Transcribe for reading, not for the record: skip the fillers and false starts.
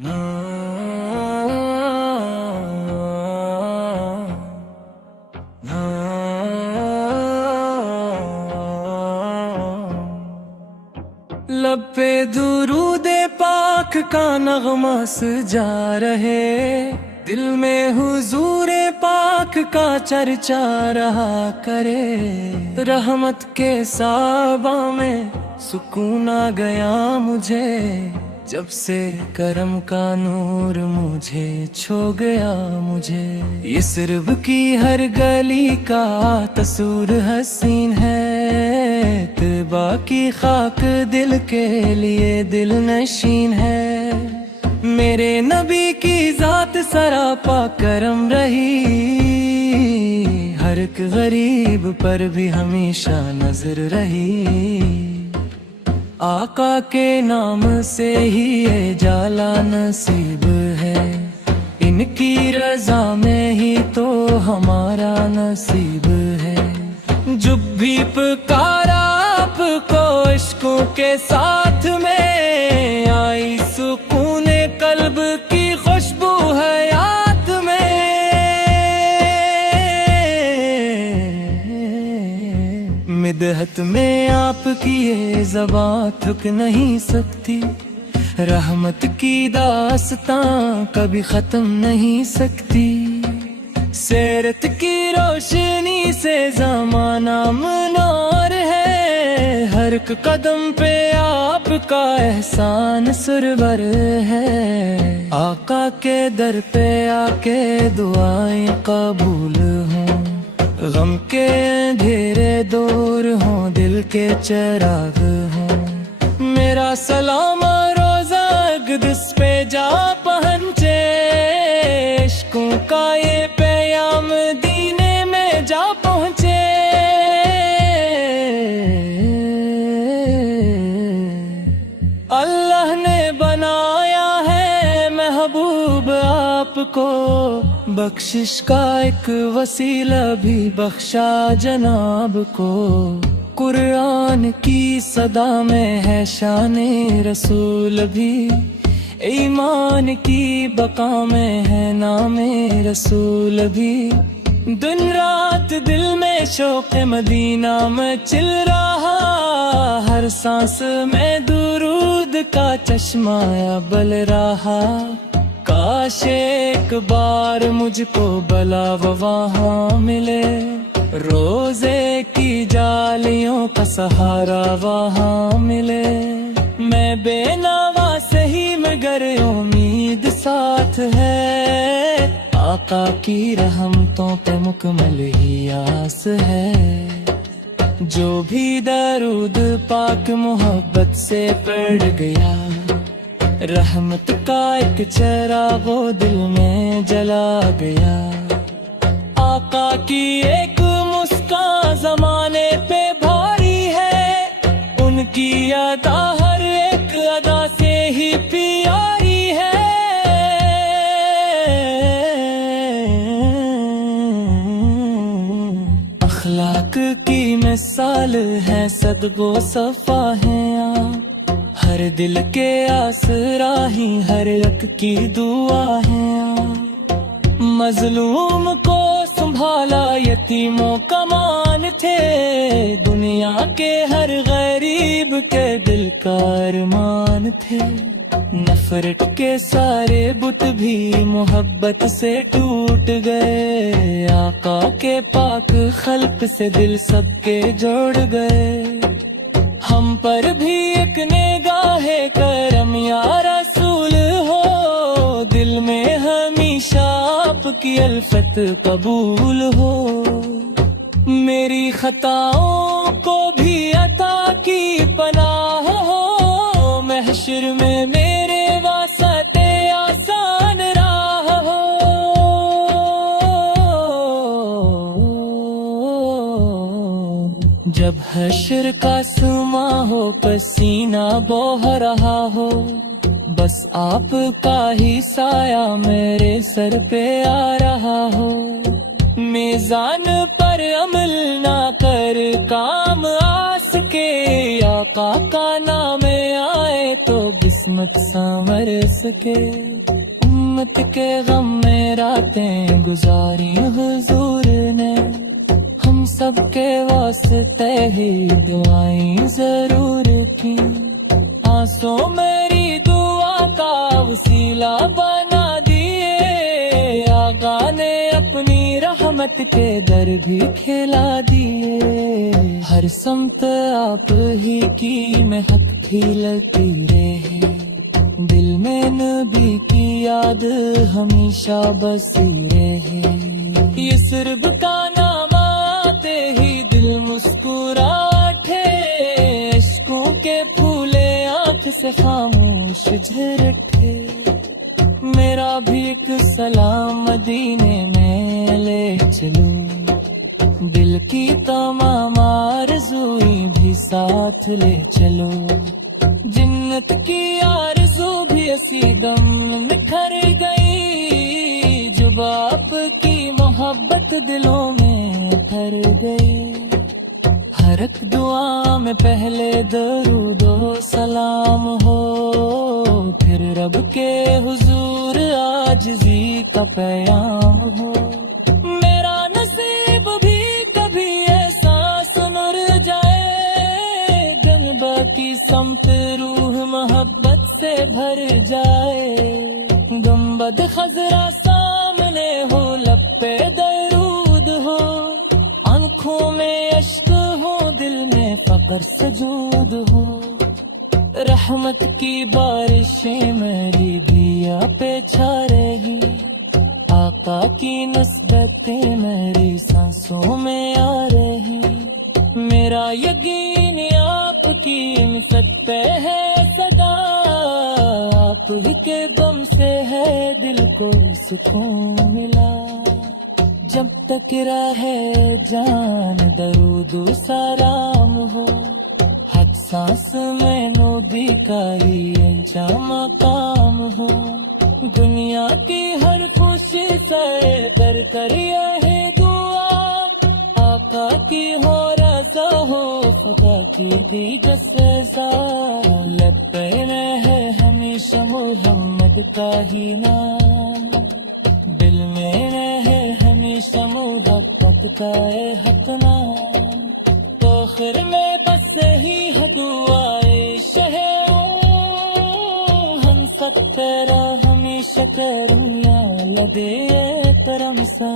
لب پہ درود پاک کا نغمہ سجا رہے، دل میں حضور پاک کا چرچا رہا کرے۔ رحمت کے صحابہ میں سکون آ گیا مجھے، جب سے کرم کا نور مجھے چھو گیا مجھے۔ یثرب کی ہر گلی کا تصور حسین ہے، طیبہ کی خاک دل کے لیے دل نشین ہے۔ میرے نبی کی ذات سراپا کرم رہی، ہر ایک غریب پر بھی ہمیشہ نظر رہی۔ آقا کے نام سے ہی یہ جالا نصیب ہے، ان کی رضا میں ہی تو ہمارا نصیب ہے۔ جب بھی پکارا آپ کو عشقوں کے ساتھ میں، آئی سکون قلب کی خوشبو حیات میں۔ مدحت میں آپ کی یہ زبان تھک نہیں سکتی، رحمت کی داستاں کبھی ختم نہیں سکتی۔ سیرت کی روشنی سے زمانہ منور ہے، ہر ایک قدم پہ آپ کا احسان سرور ہے۔ آقا کے در پہ آ کے دعائیں قبول ہوں، غم کے اندھیرے دور ہوں، دل کے چراغ ہوں۔ میرا سلام روزہ اقدس پہ جا پہنچے، عشقوں کا یہ پیام دینے میں جا پہنچے۔ اللہ نے بنایا ہے محبوب آپ کو، بخشش کا ایک وسیلہ بھی بخشا جناب کو۔ قرآن کی صدا میں ہے شان رسول بھی، ایمان کی بقا میں ہے نام رسول بھی۔ دن رات دل میں شوق مدینہ میں چل رہا، ہر سانس میں درود کا چشمہ بل رہا۔ کاش ایک بار مجھ کو بلا وہاں ملے، روزے کی جالیوں کا سہارا وہاں ملے۔ میں بے نوا سہی مگر امید ساتھ ہے، آقا کی رحمتوں پہ مکمل ہی آس ہے۔ جو بھی درود پاک محبت سے پڑھ گیا، رحمت کا ایک چراغ وہ دل میں جلا گیا۔ آقا کی ایک مسکان زمانے پہ بھاری ہے، ان کی ادا ہر ایک ادا سے ہی پیاری ہے۔ اخلاق کی مثال ہے، صدق و صفا ہیں آپ، ہر دل کے آسرا ہی ہر ایک کی دعا ہیں آپ۔ مظلوم کو سنبھالا یتیموں کا مان تھے، دنیا کے ہر غریب کے دل کا ارمان تھے۔ نفرت کے سارے بت بھی محبت سے ٹوٹ گئے، آقا کے پاک خلق سے دل سب کے جوڑ گئے۔ ہم پر بھی ایک نگاہ کرم یا رسول ہو، دل میں ہمیشہ آپ کی الفت قبول ہو۔ میری خطاؤں کو بھی عطا کی پناہ ہو، محشر میں میرے واسطے آسان راہ ہو۔ جب حشر کا سما ہو، پسینہ بہہ رہا ہو، بس آپ کا ہی سایہ میرے سر پہ آ رہا ہو۔ میزان پر عمل نہ کر کام آس کے آقا کا نام آئے تو قسمت سنور سکے. امت کے غم میں راتیں گزاری حضور نے, ہم سب کے واسطے ہی دعائیں ضرور کی. آنسوں میری دعا کا وسیلہ بنا دیے, آقا نے اپنی رحمت کے در بھی کھلا دیے. ہر سمت آپ ہی کی مہک کھلتی رہے, دل میں نبی کی یاد ہمیشہ بسی رہے. یہ صرف کا نام آتے ہی دل مسکرا اٹھے, عشقوں کے پھولے آنکھ سے خاموش جھر اٹھے. میرا بھی ایک سلام مدینے میں لے چلو, دل کی تمام آرزوئیں بھی ساتھ لے چلو. جنت کی آرزو بھی اسی دم نکھر گئی, جب آپ کی محبت دلوں میں اتر گئی. ہر ایک دعا میں پہلے درود و سلام ہو, پھر رب کے حضور عاجزی کا پیام ہو. میرا نصیب بھی کبھی ایسا سنر جائے, جنبہ کی سمت روح محبت سے بھر جائے. گنبد خضرا سامنے ہو, لب پہ درود ہو, آنکھوں میں اشک ہو, دل میں فقر سجود ہو. رحمت کی بارشیں میری دیا پہ چھا رہی, آقا کی نسبتیں میری سانسوں میں آ رہی. میرا یقین آپ کی نسبت پہ ہے صدا, آپ ہی کے دم سے ہے دل کو سکون ملا. جب تک رہے جان درود و سلام ہو, ہر سانس میں نبی کا ہی اونچا مقام ہو. دنیا کی ہر خوشی سے برتر یہ دعا, آقا کی ہو رضا ہو, خدا کی دی جسا. لب پہ ہے ہمیشہ محمد کا ہی نام, دل میں ہے ہمیشہ محبت کا حق نام. آخر میں بس ہی ہے دعائے شہ, ہم سب تیرا ہمیشہ کرم یا لدے کرم سا.